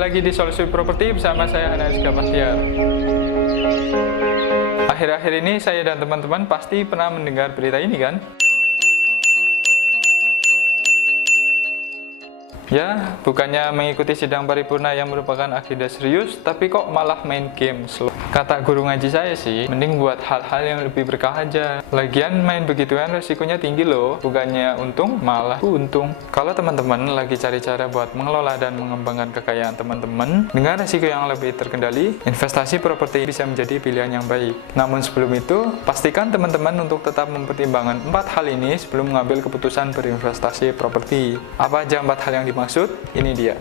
lagi di Solusi Properti bersama saya Anaska Bahtiar. Akhir-akhir ini saya dan teman-teman pasti pernah mendengar berita ini kan? Ya, bukannya mengikuti sidang paripurna yang merupakan agenda serius, tapi kok malah main game slow. Kata guru ngaji saya sih, mending buat hal-hal yang lebih berkah aja. Lagian main begituan resikonya tinggi loh, bukannya untung, malah untung. Kalau teman-teman lagi cari cara buat mengelola dan mengembangkan kekayaan teman-teman dengan resiko yang lebih terkendali, investasi properti bisa menjadi pilihan yang baik. Namun sebelum itu, pastikan teman-teman untuk tetap mempertimbangkan 4 hal ini sebelum mengambil keputusan berinvestasi properti. Apa aja 4 hal yang dimaksud? Ini dia.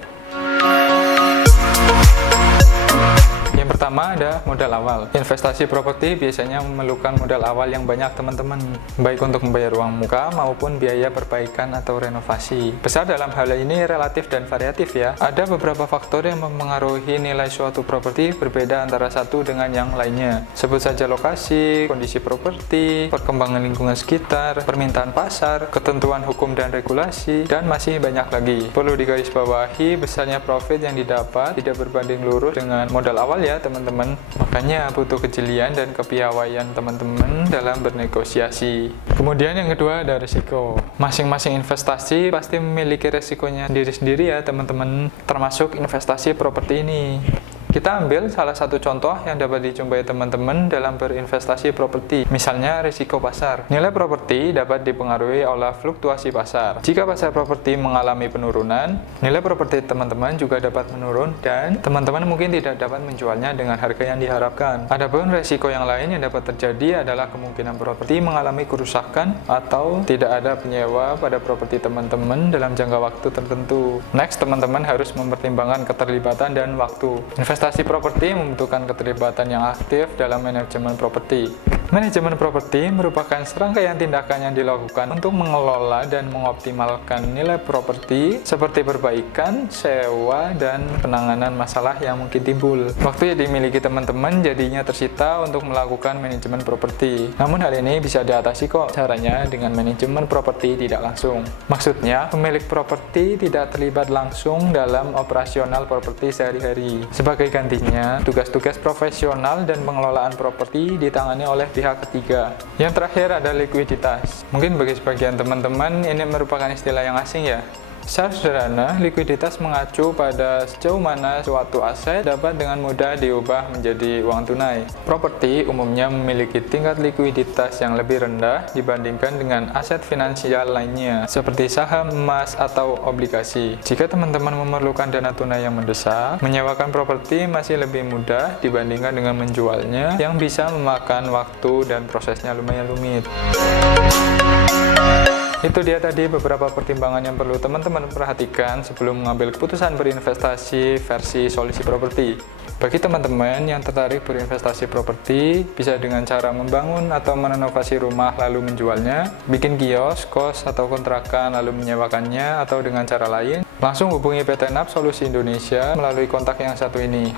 Yang pertama ada modal awal. Investasi properti biasanya memerlukan modal awal yang banyak teman-teman, baik untuk membayar uang muka maupun biaya perbaikan atau renovasi. Besar dalam hal ini relatif dan variatif ya. Ada beberapa faktor yang mempengaruhi nilai suatu properti berbeda antara satu dengan yang lainnya. Sebut saja lokasi, kondisi properti, perkembangan lingkungan sekitar, permintaan pasar, ketentuan hukum dan regulasi, dan masih banyak lagi. Perlu digarisbawahi, besarnya profit yang didapat tidak berbanding lurus dengan modal awal ya teman-teman. Makanya butuh kejelian dan kepiawaian teman-teman dalam bernegosiasi. Kemudian yang kedua ada risiko. Masing-masing investasi pasti memiliki risikonya sendiri-sendiri ya teman-teman, termasuk investasi properti ini. Kita ambil salah satu contoh yang dapat dijumpai teman-teman dalam berinvestasi properti. Misalnya risiko pasar. Nilai properti dapat dipengaruhi oleh fluktuasi pasar. Jika pasar properti mengalami penurunan, nilai properti teman-teman juga dapat menurun dan teman-teman mungkin tidak dapat menjualnya dengan harga yang diharapkan. Adapun risiko yang lain yang dapat terjadi adalah kemungkinan properti mengalami kerusakan atau tidak ada penyewa pada properti teman-teman dalam jangka waktu tertentu. Next, teman-teman harus mempertimbangkan keterlibatan dan waktu. Investasi properti membutuhkan keterlibatan yang aktif dalam manajemen properti. Manajemen properti merupakan serangkaian tindakan yang dilakukan untuk mengelola dan mengoptimalkan nilai properti seperti perbaikan, sewa, dan penanganan masalah yang mungkin timbul. Waktu yang dimiliki teman-teman jadinya tersita untuk melakukan manajemen properti. Namun hal ini bisa diatasi kok. Caranya dengan manajemen properti tidak langsung. Maksudnya, pemilik properti tidak terlibat langsung dalam operasional properti sehari-hari. Sebagai gantinya, tugas-tugas profesional dan pengelolaan properti ditangani oleh pihak ketiga. Yang terakhir ada likuiditas. Mungkin bagi sebagian teman-teman ini merupakan istilah yang asing ya. Secara sederhana, likuiditas mengacu pada sejauh mana suatu aset dapat dengan mudah diubah menjadi uang tunai. Properti umumnya memiliki tingkat likuiditas yang lebih rendah dibandingkan dengan aset finansial lainnya, seperti saham, emas, atau obligasi. Jika teman-teman memerlukan dana tunai yang mendesak, menyewakan properti masih lebih mudah dibandingkan dengan menjualnya yang bisa memakan waktu dan prosesnya lumayan rumit. Itu dia tadi beberapa pertimbangan yang perlu teman-teman perhatikan sebelum mengambil keputusan berinvestasi versi Solusi Properti. Bagi teman-teman yang tertarik berinvestasi properti, bisa dengan cara membangun atau merenovasi rumah lalu menjualnya, bikin kios, kos, atau kontrakan lalu menyewakannya, atau dengan cara lain, langsung hubungi PT NAP Solusi Indonesia melalui kontak yang satu ini.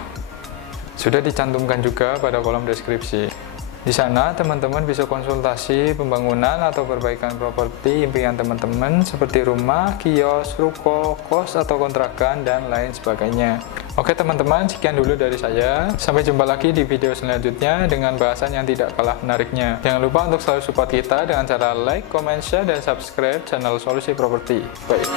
Sudah dicantumkan juga pada kolom deskripsi. Di sana, teman-teman bisa konsultasi pembangunan atau perbaikan properti impian teman-teman seperti rumah, kios, ruko, kos, atau kontrakan, dan lain sebagainya. Oke teman-teman, sekian dulu dari saya. Sampai jumpa lagi di video selanjutnya dengan bahasan yang tidak kalah menariknya. Jangan lupa untuk selalu support kita dengan cara like, comment, share, dan subscribe channel Solusi Properti. Baik.